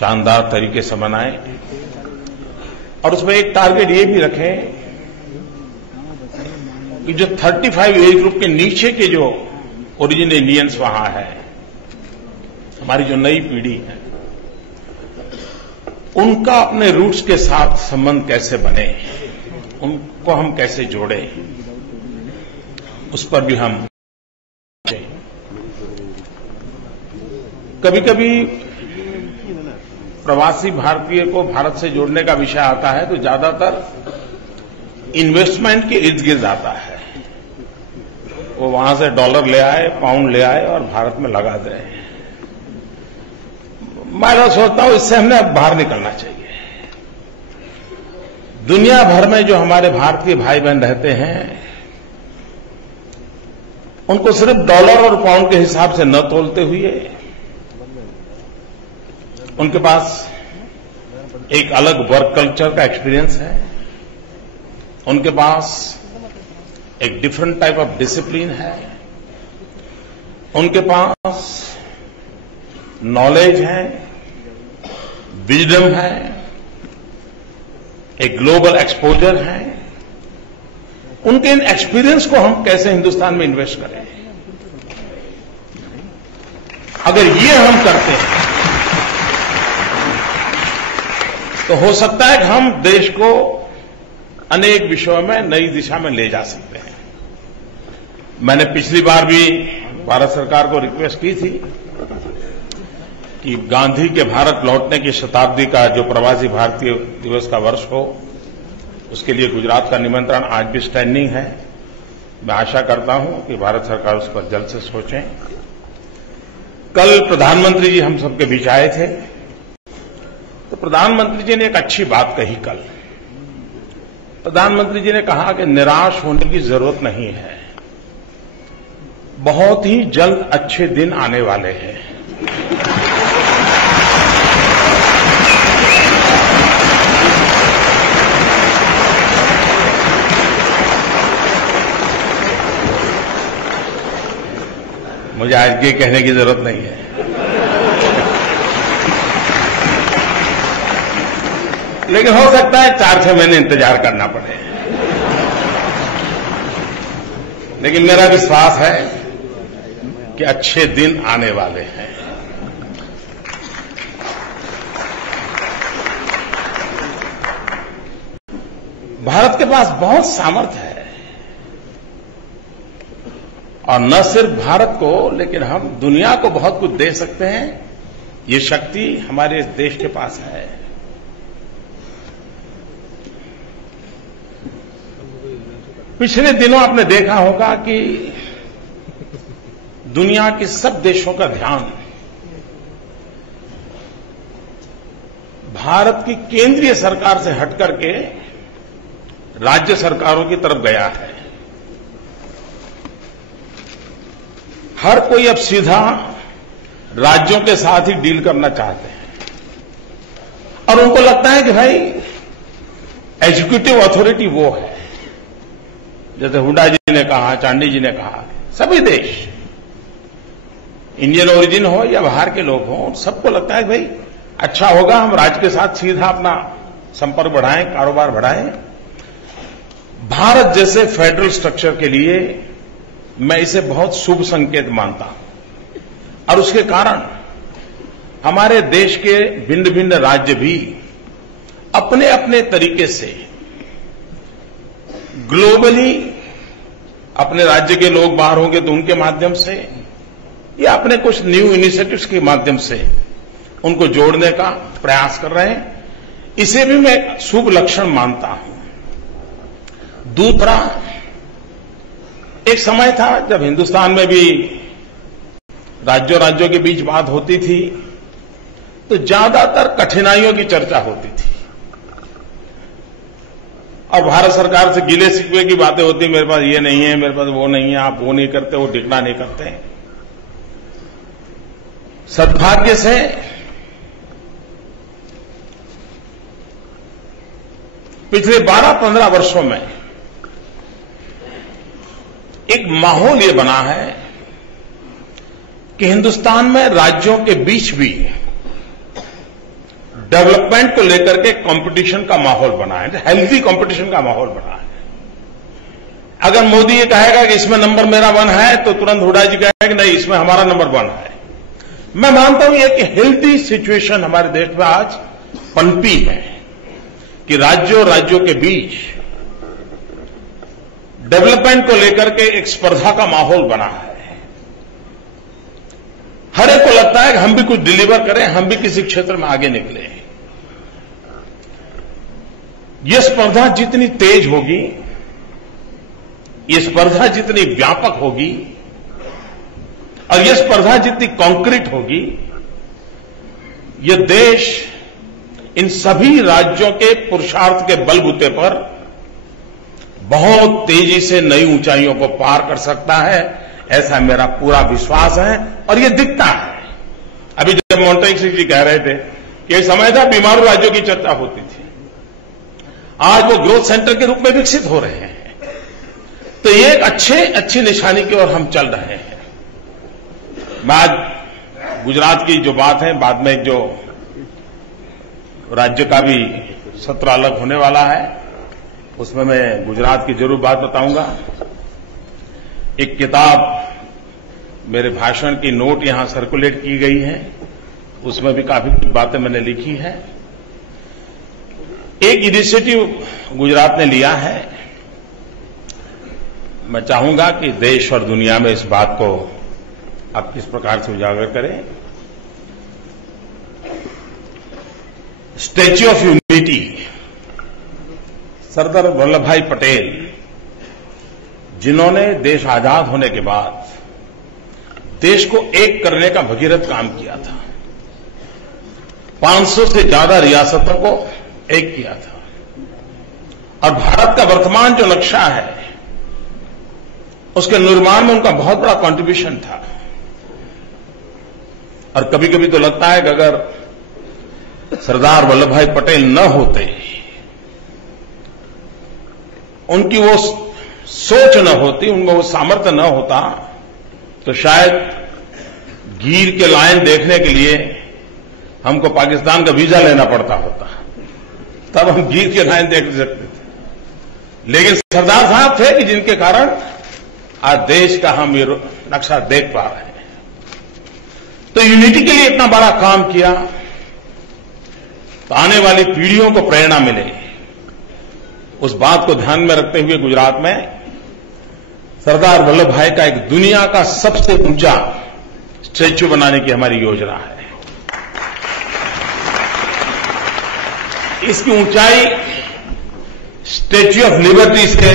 शानदार तरीके से बनाएं और उसमें एक टारगेट ये भी रखें कि जो 35 एज ग्रुप के नीचे के जो ओरिजिनल इंडियंस वहां है, हमारी जो नई पीढ़ी है, उनका अपने रूट्स के साथ संबंध कैसे बने, उनको हम कैसे जोड़ें, उस पर भी हम कभी कभी प्रवासी भारतीय को भारत से जोड़ने का विषय आता है तो ज्यादातर इन्वेस्टमेंट के इर्द गिर्द आता है। वो वहां से डॉलर ले आए, पाउंड ले आए और भारत में लगा दे। मैं तो सोचता हूं इससे हमने अब बाहर निकलना चाहिए। दुनिया भर में जो हमारे भारतीय भाई बहन रहते हैं, उनको सिर्फ डॉलर और पाउंड के हिसाब से न तोलते हुए उनके पास एक अलग वर्क कल्चर का एक्सपीरियंस है, उनके पास एक डिफरेंट टाइप ऑफ डिसिप्लिन है, उनके पास नॉलेज है, विजडम है, एक ग्लोबल एक्सपोजर है। उनके इन एक्सपीरियंस को हम कैसे हिंदुस्तान में इन्वेस्ट करें? अगर ये हम करते हैं तो हो सकता है कि हम देश को अनेक विषयों में नई दिशा में ले जा सकते हैं। मैंने पिछली बार भी भारत सरकार को रिक्वेस्ट की थी कि गांधी के भारत लौटने की शताब्दी का जो प्रवासी भारतीय दिवस का वर्ष हो, उसके लिए गुजरात का निमंत्रण आज भी स्टैंडिंग है। मैं आशा करता हूं कि भारत सरकार उस पर जल्द से सोचें। कल प्रधानमंत्री जी हम सबके बीच आए थे, तो प्रधानमंत्री जी ने एक अच्छी बात कही। कल प्रधानमंत्री जी ने कहा कि निराश होने की जरूरत नहीं है, बहुत ही जल्द अच्छे दिन आने वाले हैं। मुझे आज ये कहने की जरूरत नहीं है, लेकिन हो सकता है 4-6 महीने इंतजार करना पड़े। लेकिन मेरा विश्वास है कि अच्छे दिन आने वाले हैं। भारत के पास बहुत सामर्थ्य है, और न सिर्फ भारत को, लेकिन हम दुनिया को बहुत कुछ दे सकते हैं। ये शक्ति हमारे देश के पास है। पिछले दिनों आपने देखा होगा कि दुनिया के सब देशों का ध्यान भारत की केंद्रीय सरकार से हटकर के राज्य सरकारों की तरफ गया है। हर कोई अब सीधा राज्यों के साथ ही डील करना चाहते हैं, और उनको लगता है कि भाई एग्जीक्यूटिव अथॉरिटी वो है। जैसे हुड्डा जी ने कहा, चांडी जी ने कहा, सभी देश, इंडियन ओरिजिन हो या बाहर के लोग हों, सबको लगता है कि भाई अच्छा होगा हम राज्य के साथ सीधा अपना संपर्क बढ़ाएं, कारोबार बढ़ाएं। भारत जैसे फेडरल स्ट्रक्चर के लिए मैं इसे बहुत शुभ संकेत मानता हूं, और उसके कारण हमारे देश के भिन्न भिन्न राज्य भी अपने अपने तरीके से ग्लोबली, अपने राज्य के लोग बाहर होंगे तो उनके माध्यम से, या अपने कुछ न्यू इनिशिएटिव्स के माध्यम से उनको जोड़ने का प्रयास कर रहे हैं। इसे भी मैं शुभ लक्षण मानता हूं। दूसरा, एक समय था जब हिंदुस्तान में भी राज्यों के बीच बात होती थी तो ज्यादातर कठिनाइयों की चर्चा होती थी, और भारत सरकार से गिले शिकवे की बातें होती, मेरे पास ये नहीं है, मेरे पास वो नहीं है, आप वो नहीं करते, वो टिकना नहीं करते। सद्भाग्य से पिछले 12-15 वर्षों में एक माहौल ये बना है कि हिंदुस्तान में राज्यों के बीच भी डेवलपमेंट को लेकर के कंपटीशन का माहौल बना है, हेल्थी कंपटीशन का माहौल बना है। अगर मोदी ये कहेगा कि इसमें नंबर मेरा 1 है, तो तुरंत हुड्डा जी कहेगा कि नहीं, इसमें हमारा नंबर 1 है। मैं मानता हूं एक हेल्थी सिचुएशन हमारे देश में आज पनपी है कि राज्यों के बीच डेवलपमेंट को लेकर के एक स्पर्धा का माहौल बना है। हर एक को लगता है कि हम भी कुछ डिलीवर करें, हम भी किसी क्षेत्र में आगे निकले। ये स्पर्धा जितनी तेज होगी, ये स्पर्धा जितनी व्यापक होगी और ये स्पर्धा जितनी कॉन्क्रीट होगी, ये देश इन सभी राज्यों के पुरुषार्थ के बलबूते पर बहुत तेजी से नई ऊंचाइयों को पार कर सकता है, ऐसा मेरा पूरा विश्वास है और ये दिखता है। अभी जब मोंटेस्क्यू जी कह रहे थे कि एक समय था बीमारू राज्यों की चर्चा होती थी, आज वो ग्रोथ सेंटर के रूप में विकसित हो रहे हैं। तो ये एक अच्छी निशानी की ओर हम चल रहे हैं। मैं आज गुजरात की जो बात है, बाद में जो राज्य का भी सत्र अलग होने वाला है, उसमें मैं गुजरात की जरूर बात बताऊंगा। एक किताब मेरे भाषण की नोट यहां सर्कुलेट की गई है, उसमें भी काफी कुछ बातें मैंने लिखी है। एक इनिशिएटिव गुजरात ने लिया है, मैं चाहूंगा कि देश और दुनिया में इस बात को आप किस प्रकार से उजागर करें। Statue of unity, Sardar Vallabh भाई पटेल, जिन्होंने देश आजाद होने के बाद देश को एक करने का भगीरथ काम किया था, 500 से ज्यादा रियासतों को एक किया था और भारत का वर्तमान जो नक्शा है उसके निर्माण में उनका बहुत बड़ा कंट्रीब्यूशन था। और कभी कभी तो लगता है कि अगर सरदार वल्लभ भाई पटेल न होते, उनकी वो सोच न होती, उनमें वो सामर्थ्य न होता, तो शायद गिर के लायन देखने के लिए हमको पाकिस्तान का वीजा लेना पड़ता होता, तब हम गिर के लायन देख सकते थे। लेकिन सरदार साहब थे कि जिनके कारण आज देश का हम ये नक्शा देख पा रहे हैं। तो यूनिटी के लिए इतना बड़ा काम किया, तो आने वाली पीढ़ियों को प्रेरणा मिले, उस बात को ध्यान में रखते हुए गुजरात में सरदार वल्लभ भाई का एक दुनिया का सबसे ऊंचा स्टैच्यू बनाने की हमारी योजना है। इसकी ऊंचाई स्टैच्यू ऑफ लिबर्टी से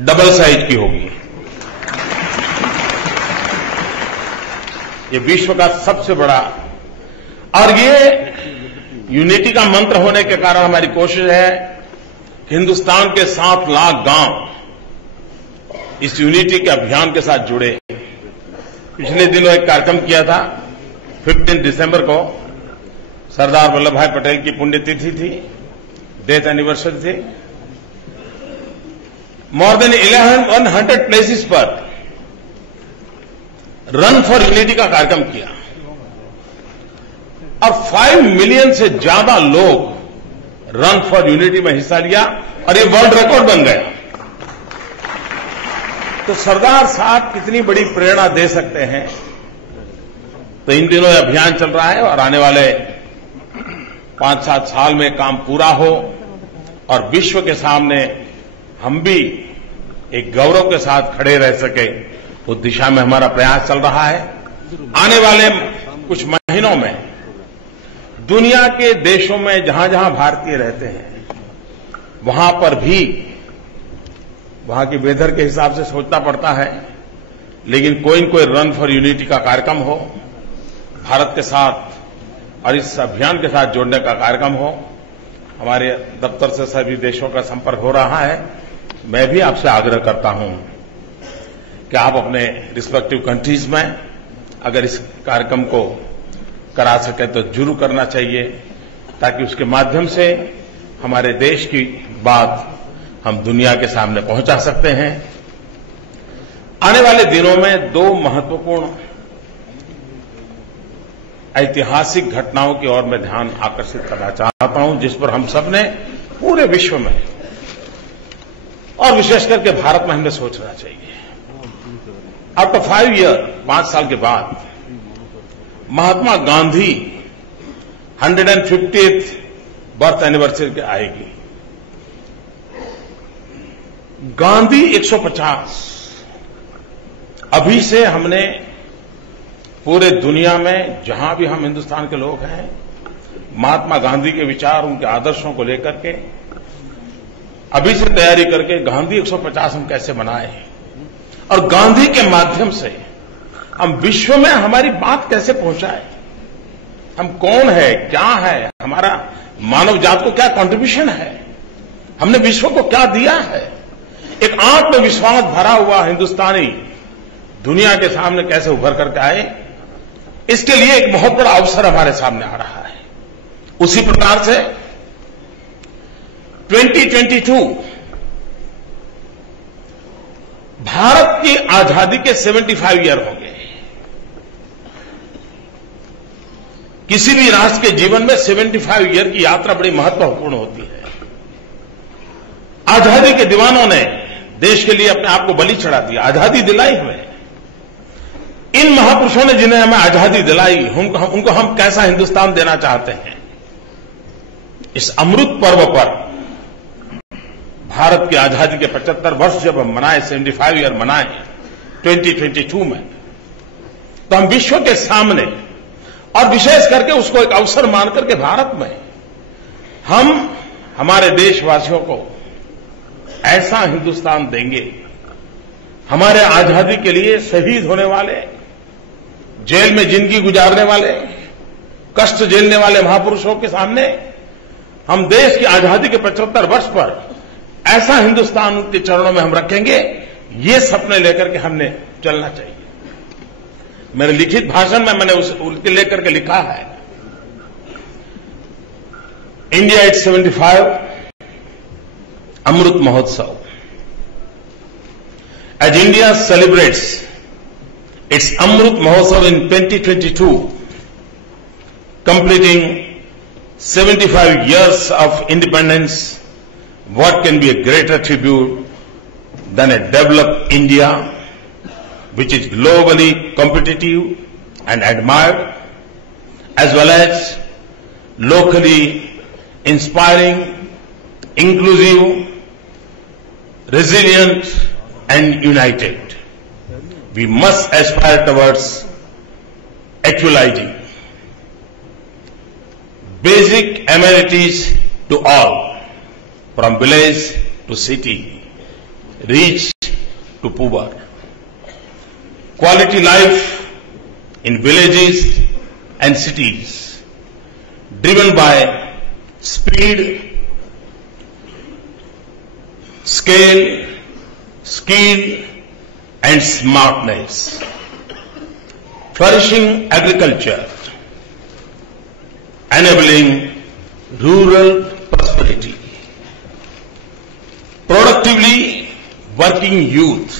डबल साइज की होगी। ये विश्व का सबसे बड़ा, और ये यूनिटी का मंत्र होने के कारण हमारी कोशिश है कि हिंदुस्तान के 7 लाख गांव इस यूनिटी के अभियान के साथ जुड़े। पिछले दिनों एक कार्यक्रम किया था, 15 दिसंबर को सरदार वल्लभ भाई पटेल की पुण्यतिथि थी, डेथ एनिवर्सरी थी। मोर देन 1100 प्लेसेस पर रन फॉर यूनिटी का कार्यक्रम किया और 5 मिलियन से ज्यादा लोग रन फॉर यूनिटी में हिस्सा लिया और ये वर्ल्ड रिकॉर्ड बन गया। तो सरदार साहब कितनी बड़ी प्रेरणा दे सकते हैं। तो इन दिनों ये अभियान चल रहा है और आने वाले 5-7 साल में काम पूरा हो और विश्व के सामने हम भी एक गौरव के साथ खड़े रह सके, उस दिशा में हमारा प्रयास चल रहा है। आने वाले कुछ महीनों में दुनिया के देशों में जहां जहां भारतीय रहते हैं, वहां पर भी वहां की वेदर के हिसाब से सोचना पड़ता है, लेकिन कोई न कोई रन फॉर यूनिटी का कार्यक्रम हो, भारत के साथ और इस अभियान के साथ जोड़ने का कार्यक्रम हो। हमारे दफ्तर से सभी देशों का संपर्क हो रहा है। मैं भी आपसे आग्रह करता हूं कि आप अपने रिस्पेक्टिव कंट्रीज में अगर इस कार्यक्रम को करा सके तो जरूर करना चाहिए, ताकि उसके माध्यम से हमारे देश की बात हम दुनिया के सामने पहुंचा सकते हैं। आने वाले दिनों में 2 महत्वपूर्ण ऐतिहासिक घटनाओं की ओर मैं ध्यान आकर्षित करना चाहता हूं, जिस पर हम सब ने पूरे विश्व में और विशेष करके भारत में हमें सोचना चाहिए। आफ्टर 5 ईयर, 5 साल के बाद Mahatma Gandhi 150th birth anniversary के आएगी। गांधी 150। अभी से हमने पूरे दुनिया में जहां भी हम हिंदुस्तान के लोग हैं, महात्मा गांधी के विचार, उनके आदर्शों को लेकर के अभी से तैयारी करके गांधी 150 हम कैसे मनाएं और गांधी के माध्यम से हम विश्व में हमारी बात कैसे पहुंचाएं। हम कौन है, क्या है, हमारा मानव जात को क्या कंट्रीब्यूशन है, हमने विश्व को क्या दिया है। एक आत्मविश्वास भरा हुआ हिंदुस्तानी दुनिया के सामने कैसे उभर करके आए, इसके लिए एक बहुत बड़ा अवसर हमारे सामने आ रहा है। उसी प्रकार से 2022 भारत की आजादी के 75 ईयर होंगे। किसी भी राष्ट्र के जीवन में 75 ईयर की यात्रा बड़ी महत्वपूर्ण होती है। आजादी के दीवानों ने देश के लिए अपने आप को बलि चढ़ा दिया, आजादी दिलाई हमें। इन महापुरुषों ने जिन्हें हमें आजादी दिलाई, उनको हम कैसा हिंदुस्तान देना चाहते हैं। इस अमृत पर्व पर भारत की आजादी के 75 वर्ष जब हम मनाए, 75 ईयर मनाए 2022 में, तो हम विश्व के सामने और विशेष करके उसको एक अवसर मान करके भारत में हम हमारे देशवासियों को ऐसा हिंदुस्तान देंगे। हमारे आजादी के लिए शहीद होने वाले, जेल में जिंदगी गुजारने वाले, कष्ट झेलने वाले महापुरुषों के सामने हम देश की आजादी के 75 वर्ष पर ऐसा हिंदुस्तान के चरणों में हम रखेंगे। ये सपने लेकर के हमने चलना चाहिए। मेरे लिखित भाषण में मैंने उसके लेकर के लिखा है, India at 75 Amrit Mahotsav. As India celebrates its Amrit Mahotsav in 2022, completing 75 years of independence, what can be a greater tribute than a developed India, which is globally competitive and admired, as well as locally inspiring, inclusive, resilient, and united. We must aspire towards actualizing basic amenities to all, from village to city, rich to poor. Quality life in villages and cities, driven by speed, scale, skill and smartness. Flourishing agriculture, enabling rural prosperity. Productively working youth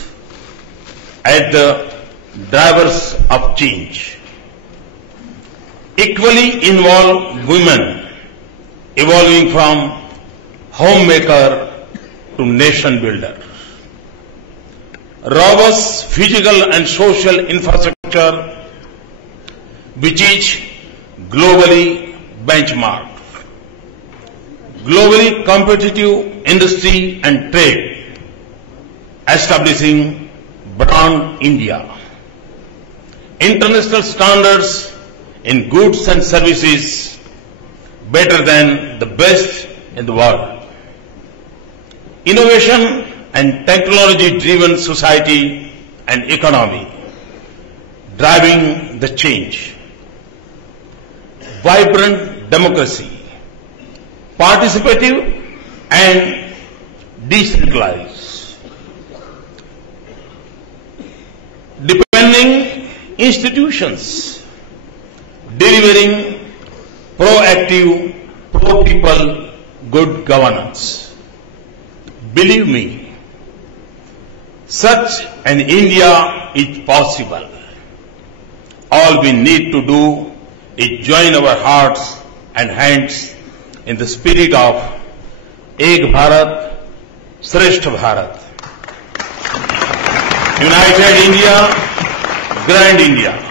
as the drivers of change. Equally involved women, evolving from homemaker to nation builder. Robust physical and social infrastructure which is globally benchmarked. Globally competitive industry and trade, establishing brand India. International standards in goods and services better than the best in the world. Innovation and technology-driven society and economy, driving the change. Vibrant democracy, participative and decentralized. Depending institutions, delivering proactive, pro-people, good governance. Believe me, such an India is possible. All we need to do is join our hearts and hands in the spirit of Ek Bharat, Shrestha Bharat. United India, Grand India.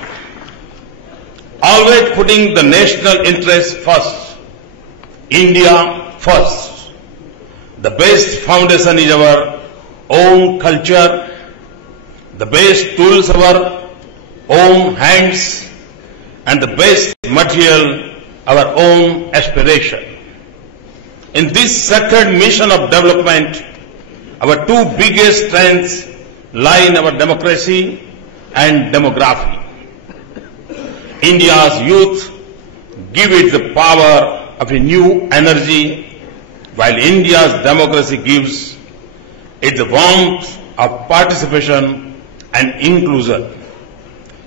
Always putting the national interest first. India first. The best foundation is our own culture. The best tools our own hands. And the best material our own aspiration. In this sacred mission of development, our two biggest strengths lie in our democracy and demography. India's youth give it the power of a new energy, while India's democracy gives it the warmth of participation and inclusion.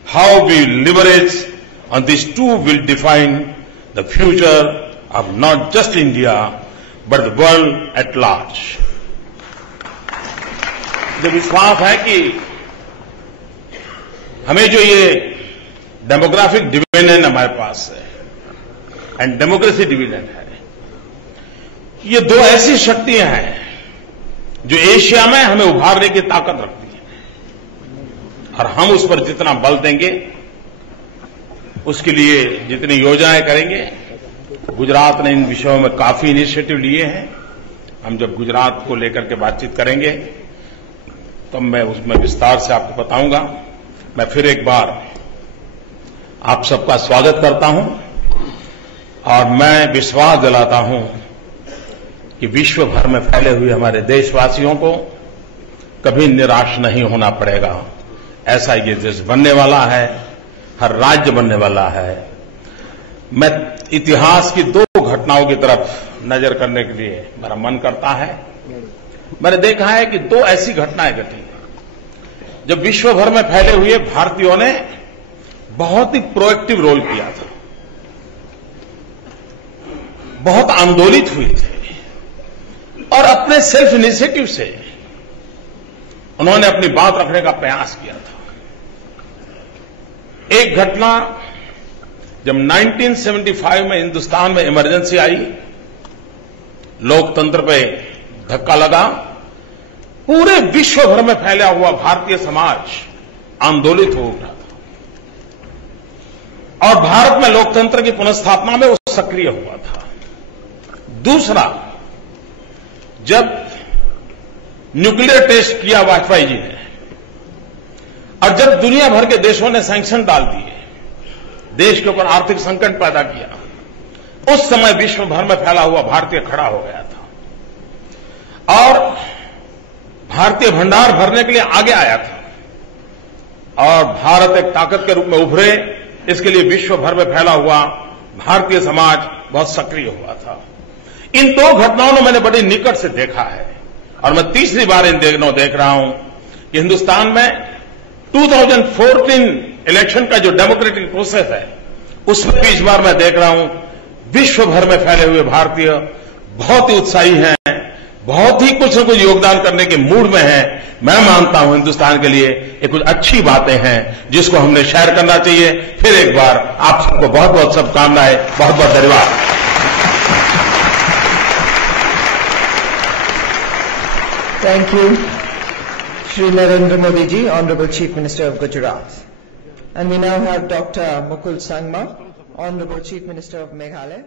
How we leverage on these two will define the future of not just India, but the world at large. मुझे विश्वास है कि हमें जो ये demographic dividend हमारे पास है and democracy dividend है, ये दो ऐसी शक्तियां हैं जो एशिया में हमें उभारने की ताकत रखती हैं, और हम उस पर जितना बल देंगे, उसके लिए जितनी योजनाएं करेंगे, गुजरात ने इन विषयों में काफी इनिशिएटिव लिए हैं। हम जब गुजरात को लेकर के बातचीत करेंगे तो मैं उसमें विस्तार से आपको बताऊंगा। मैं फिर एक बार आप सबका स्वागत करता हूं और मैं विश्वास दिलाता हूं कि विश्व भर में फैले हुए हमारे देशवासियों को कभी निराश नहीं होना पड़ेगा। ऐसा ये देश बनने वाला है, हर राज्य बनने वाला है। मैं इतिहास की दो घटनाओं की तरफ नजर करने के लिए मेरा मन करता है। मैंने देखा है कि दो ऐसी घटनाएं घटी जब विश्व भर में फैले हुए भारतीयों ने बहुत ही प्रोएक्टिव रोल किया था, बहुत आंदोलित हुए थे और अपने सेल्फ इनिशिएटिव से उन्होंने अपनी बात रखने का प्रयास किया था। एक घटना जब 1975 में हिंदुस्तान में इमरजेंसी आई, लोकतंत्र पे धक्का लगा, पूरे विश्व भर में फैला हुआ भारतीय समाज आंदोलित हो उठा और भारत में लोकतंत्र की पुनर्स्थापना में वो सक्रिय हुआ था। दूसरा, जब न्यूक्लियर टेस्ट किया वाजपेयी जी ने और जब दुनिया भर के देशों ने सैंक्शन डाल दिए, देश के ऊपर आर्थिक संकट पैदा किया, उस समय विश्व भर में फैला हुआ भारतीय खड़ा हो गया था और भारतीय भंडार भरने के लिए आगे आया था और भारत एक ताकत के रूप में उभरे, इसके लिए विश्व भर में फैला हुआ भारतीय समाज बहुत सक्रिय हुआ था। इन दो घटनाओं ने मैंने बड़ी निकट से देखा है और मैं तीसरी बार इन दिनों देख रहा हूं कि हिंदुस्तान में 2014 इलेक्शन का जो डेमोक्रेटिक प्रोसेस है, उसमें भी इस बार मैं देख रहा हूं विश्व भर में फैले हुए भारतीय बहुत ही उत्साही हैं, बहुत ही कुछ न कुछ योगदान करने के मूड में हैं। मैं मानता हूं हिंदुस्तान के लिए ये कुछ अच्छी बातें हैं जिसको हमने शेयर करना चाहिए। फिर एक बार आप सबको बहुत बहुत शुभकामनाएं, बहुत बहुत धन्यवाद। Thank you, Shri Narendra Modi ji, Honorable Chief Minister of Gujarat. And we now have Dr. Mukul Sangma, Honorable Chief Minister of Meghalaya.